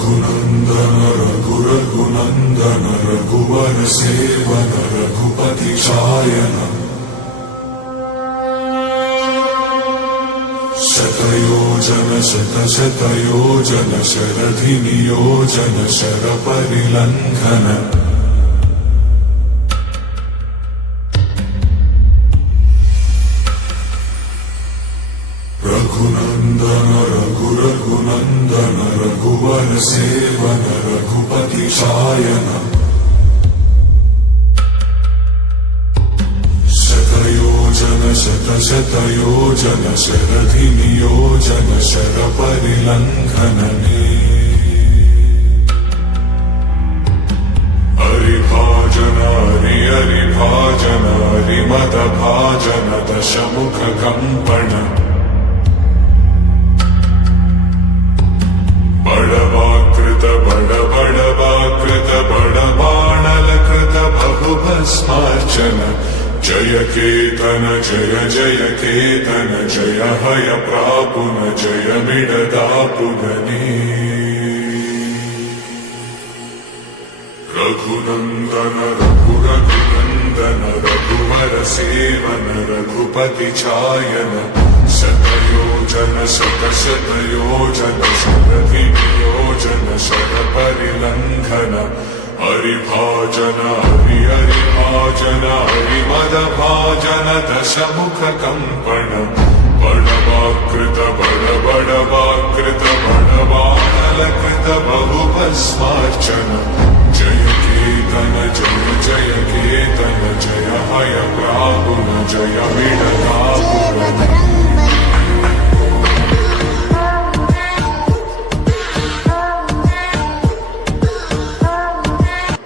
रघुनन्दन रघुरघुनन्दन रघुवर seven Raghupati चायन शतयोजन शतशतयोजन शरधि नियोजन शरपरिलङ्घन रघुनन्दन रघुरघुनन्दन रघुवर seven Raghupati चायन शतयोजन शतशतयोजन शरधि नियोजन शरपरिलङ्घनने हरिभाजन हरिभाजन हरिमदभाजन दशमुख कम्पण बड़वाकृत बड़वाकृत बड़बाणलकृत बहुभस्मार्चन जय केतन जय जय केतन जय हय प्रापुन जय मिडदापुगने रघुनन्दन रघुरघुनन्दन रघुवर सेवन रघुपति चायन शतयोजन शतशतयोजन शरधि नियोजन शरपरिलङ्घन हरिभाजन हरिभाजन हरिमदभाजन दशमुख कम्पण बड़वाकृत बड़वाकृत बड़बाणलकृत बहुभस्मार्चन जय केतन जय जय केतन जय हय प्रापुन जय मिड